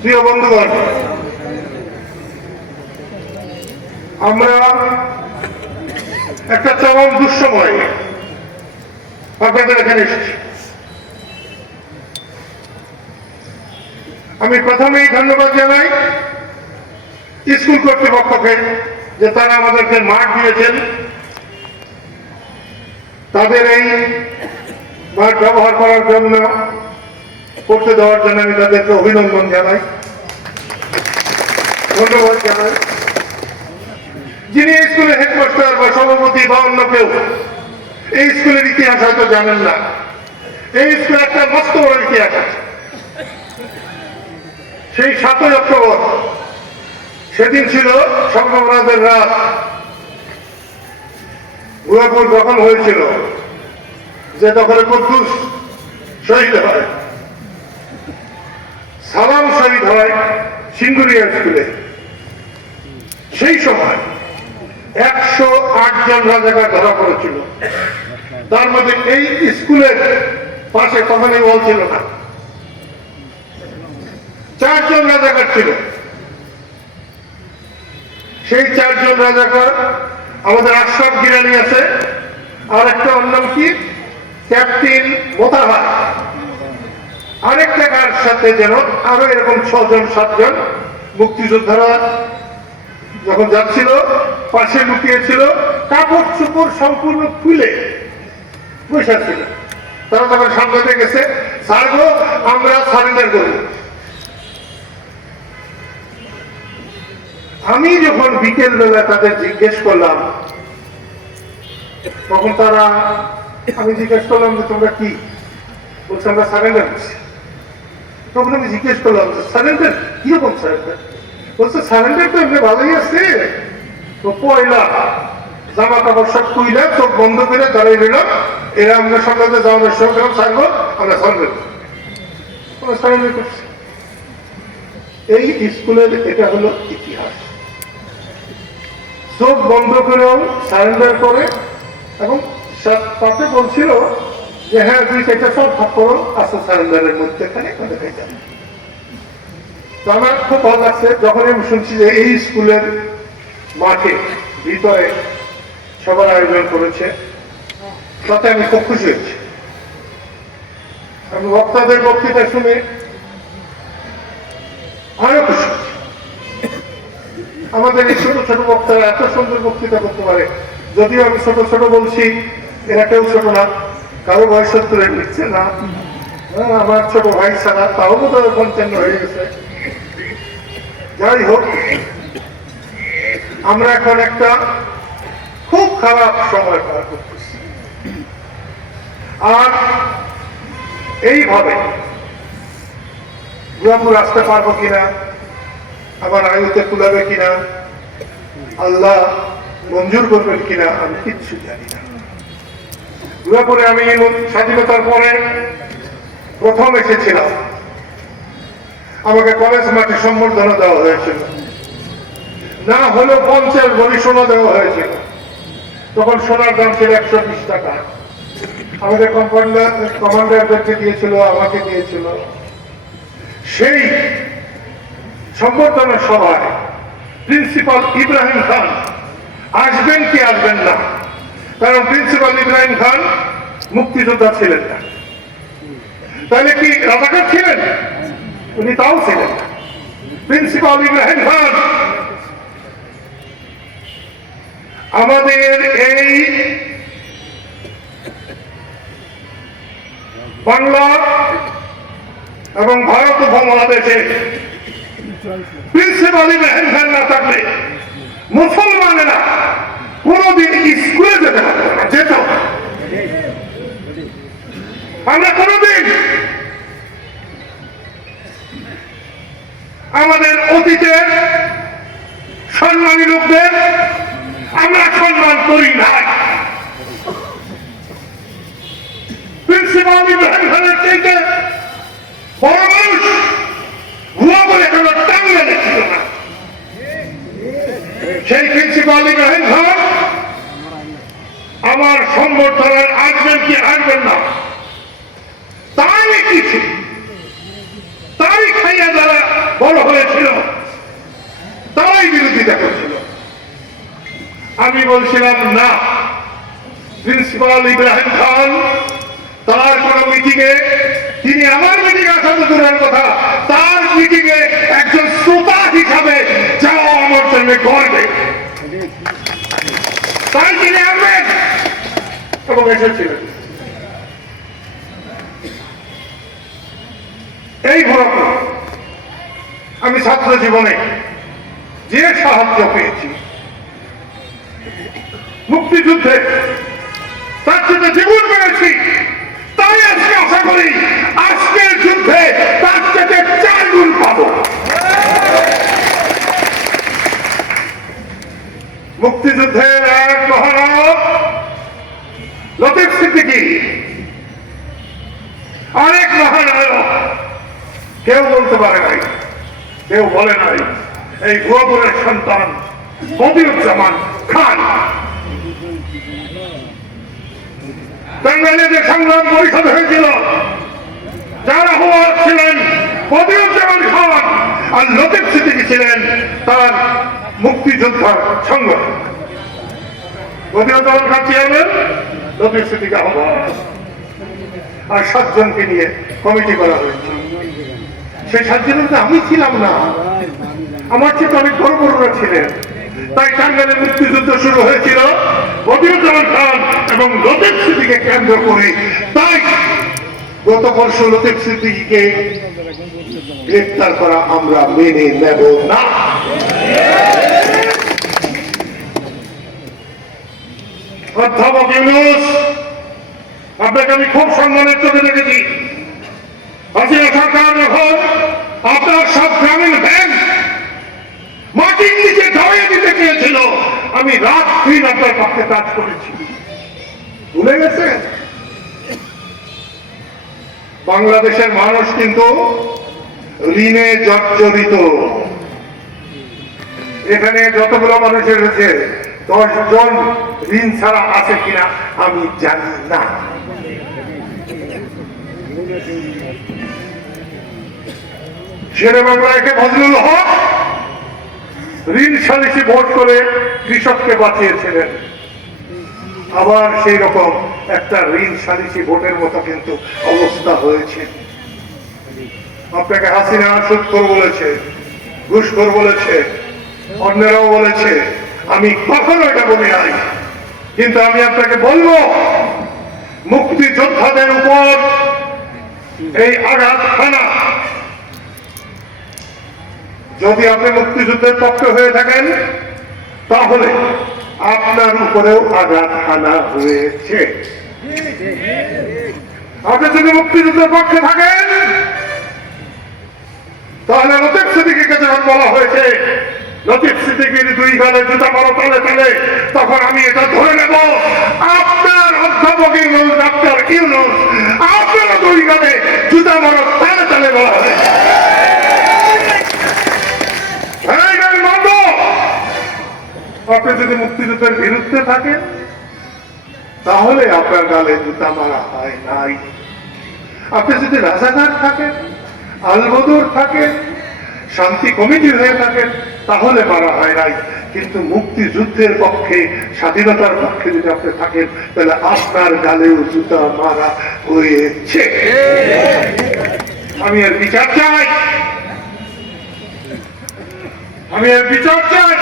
প্রিয় বন্ধুগণ, আমরা একটা চরম দুঃসময় আপনাদের এখানে এসেছি। আমি প্রথমেই ধন্যবাদ জানাই স্কুল কর্তৃপক্ষকে যে তারা আমাদেরকে মাঠ দিয়েছেন। তাদের এই মাঠ ব্যবহার করার জন্য করতে দেওয়ার জন্য আমি তাদেরকে অভিনন্দন জানাই। ধন্যবাদ জানাই। যিনি স্কুলের হেডমাস্টার বা সভাপতি বা অন্য কেউ, এই স্কুলের ইতিহাস হয়তো জানেন না। এই স্কুলের একটা মস্ত বড় ইতিহাস সেই সাতই অক্টোবর, সেদিন ছিল সংগ্রামের রাত। গুয়াপুর দখল হয়েছিল, যে দখলে কদ্দুস শহীদ হয়। সালাম শহীদ হয় সিঙ্গুরিয়া স্কুলে। সেই সময় একশো আট জন রাজাকার ধরা পড়েছিল। তার মধ্যে এই স্কুলের পাশে কখনোই বল ছিল না। চারজন রাজাকার ছিল। সেই চারজন রাজাকার আমাদের আশরাফ গিরানি আছে, আর একটা অন্য কি? ক্যাপ্টেন মোতাহার। আরেকটা কার সাথে যেন আরও এরকম ছজন, সাতজন মুক্তিযোদ্ধারা যখন যাচ্ছিল, পাশে লুকিয়েছিল কাপড় চুপড় সম্পূর্ণ খুলে বসে ছিল। তারা তখন সামনে গেছে, স্যার আমরা সারেন্ডার করব। আমি যখন বিকেল বেলা তাদের জিজ্ঞেস করলাম, তখন তারা আমি জিজ্ঞেস করলাম যে, তোমরা কি? বলছে, আমরা সারেন্ডার করছি। জিজ্ঞেস করলাম কীরকম বলছে তো এমনি ভালোই আছে। তো জামা কাপড় সব চোখ বন্ধ করে দাঁড়িয়ে এরা আমরা গেলাম সারবো আমরা এই স্কুলের এটা হলো ইতিহাস। চোখ বন্ধ করেও সারেন্ডার করে, এবং তাতে বলছিল যে হ্যাঁ দুই চারটা সব ভাগ করো আছে সারেন্ডারের মধ্যে তো আমার খুব ভালো লাগছে যখন আমি শুনছি যে এই স্কুলের মাঠে ভিতরে সবার আয়োজন করেছে, তাতে আমি খুব খুশি হয়েছি। আমি বক্তাদের বক্তৃতা শুনে আরও খুশি আমাদের এই ছোট ছোট বক্তারা এত সুন্দর বক্তৃতা করতে পারে, যদিও আমি ছোট ছোট বলছি, এরা কেউ ছোট না। কারও বয়স সত্তরের নিচ্ছে না। আমার ছোট ভাই ছাড়া তাও বোধ হয় পঞ্চান্ন হয়ে গেছে। যাই হোক, আমরা এখন একটা খুব খারাপ সময় পার করতেছি। আর এইভাবে গুয়াপুর আসতে পারব কিনা আবার আয়ুতে তুলাবে কিনা, আল্লাহ মঞ্জুর করবেন কিনা, আমি কিচ্ছু জানি না। দুর্গাপুরে আমি স্বাধীনতার পরে প্রথম এসেছিলাম। আমাকে কলেজ মাঠে সম্বর্ধনা দেওয়া হয়েছিল। না হলে পঞ্চাশ বলি সোনা দেওয়া হয়েছিল। তখন সোনার দাম ছিল একশো বিশ টাকা। আমাদের কমান্ডার কমান্ডারদেরকে দিয়েছিল, আমাকে দিয়েছিল। সেই সম্বর্ধনা সভায় প্রিন্সিপাল ইব্রাহিম খান, আসবেন কি আসবেন না? কারণ প্রিন্সিপাল ইব্রাহিম খান মুক্তিযোদ্ধা ছিলেন না। তাহলে কি রাজাকার ছিলেন? উনি তাও ছিলেন প্রিন্সিপাল ইব্রাহিম খান, আমাদের এই বাংলা এবং ভারত উপমহাদেশে প্রিন্সিপাল ইব্রাহিম খান না থাকলে মুসলমানেরা কোনোদিন স্কুলে যেতে যেত আমরা কোনোদিন আমাদের অতীতের সম্মানী লোকদের আমরা সম্মান করি না না। সেই প্রিন্সিপাল ইব্রাহিম খান আমার সম্বর্ধনায় আসবেন কি আসবেন না? তাই কিছু তাই খাইয়া যারা বড় হয়েছিল, তারাই বিরোধী করছিল আমি বলছিলাম, না, প্রিন্সিপাল ইব্রাহিম খান, তার কোন মিটিং এ তিনি আমার মিটিং আসা তো দূরের কথা, তার মিটিং এ একজন শ্রোতা হিসাবে যাওয়া আমার জন্য গর্বে। তাই তিনি এবং এসেছিলেন এই ঘটনা আমি ছাত্র জীবনে যে সাহায্য পেয়েছি, মুক্তিযুদ্ধে, তার জন্য জীবন পেয়েছি তাই আজকে আশা করি আজকের যুদ্ধে তার থেকে চার গুণ পাবো মুক্তিযুদ্ধের এক মহানব লতিফ সিদ্দিকী অনেক মহানায়ক কেউ বলতে পারে নাই, কেউ বলে নাই, এই ভুয়াপুরের সন্তান মদিউজ্জামান খান। টাঙ্গাইলে যে সংগ্রাম পরিষদ হয়েছিল, যারা হওয়া ছিলেন মদিউজ্জামান খান আর লতিফ সিদ্দিকী ছিলেন তার মুক্তিযোদ্ধার সংগঠন মদিউজ্জামান খান চেয়ারম্যান সিদ্দিকী আহ্বান আর সাতজনকে নিয়ে কমিটি করা হয়েছে। সাতজনের মধ্যে আমি ছিলাম না। আমার চেয়ে অনেক বড় বড়রা ছিলেন। তাই টাঙ্গাইলে মুক্তিযুদ্ধ শুরু হয়েছিল। বদিউজ্জামান খান এবং লতিফ সিদ্দিকে কেন্দ্র করে। তাই গত বর্ষ লতিফ সিদ্দিকিকে গ্রেপ্তার করা আমরা মেনে নেব না। অধ্যাপক ইউনুস, আপনাকে আমি খুব সম্মানের চোখে আমি রাত আপনার পক্ষে কাজ করেছি। ভুলে গেছে বাংলাদেশের মানুষ কিন্তু ঋণে জর্জরিত। এখানে যতগুলো মানুষ এসেছে দশ জন ঋণ ছাড়া আছে কিনা আমি জানি না। শেরে বাংলা একে ফজলুল হক? ঋণ সালিসি ভোট করে কৃষককে বাঁচিয়েছিলেন। আবার সেই রকম একটা ঋণ সালিসি ভোটের মতো কিন্তু অবস্থা হয়েছে। আপনাকে হাসিনা সুৎকর বলেছে, ঘুষখোর বলেছে, অন্যরাও বলেছে, আমি কখনো এটা বলি নাই। কিন্তু আমি আপনাকে বলব, মুক্তিযোদ্ধাদের উপর এই আঘাত হানা যদি আপনি মুক্তিযুদ্ধের পক্ষে হয়ে থাকেন, তাহলে আপনার উপরেও আঘাত হানা হয়েছে। আপনি যদি মুক্তিযুদ্ধের পক্ষে থাকেন, তাহলে লতিফ সিদ্দিকিকে যখন বলা হয়েছে, লতিফ সিদ্দিকির দুই গালে জুতা মারো তালে তালে, তখন আমি এটা ধরে নেব। আপনার অধ্যাপক ইউনুস ডাক্তার ইউনুস, আপনারা দুই গালে জুতা মারো তালে তালে বলা হয়েছে। আপনি যদি মুক্তিযুদ্ধের বিরুদ্ধে থাকেন, তাহলে আপনার গালে জুতা মারা হয় নাই। আপনি যদি রাজাঘাট থাকেন, আলবদর থাকেন, শান্তি কমিটি হয়ে থাকেন, তাহলে মারা হয় নাই। কিন্তু মুক্তিযুদ্ধের পক্ষে, স্বাধীনতার পক্ষে যদি আপনি থাকেন, তাহলে আপনার গালেও জুতা মারা হয়েছে। আমি এর বিচার চাই। আমি এর বিচার চাই।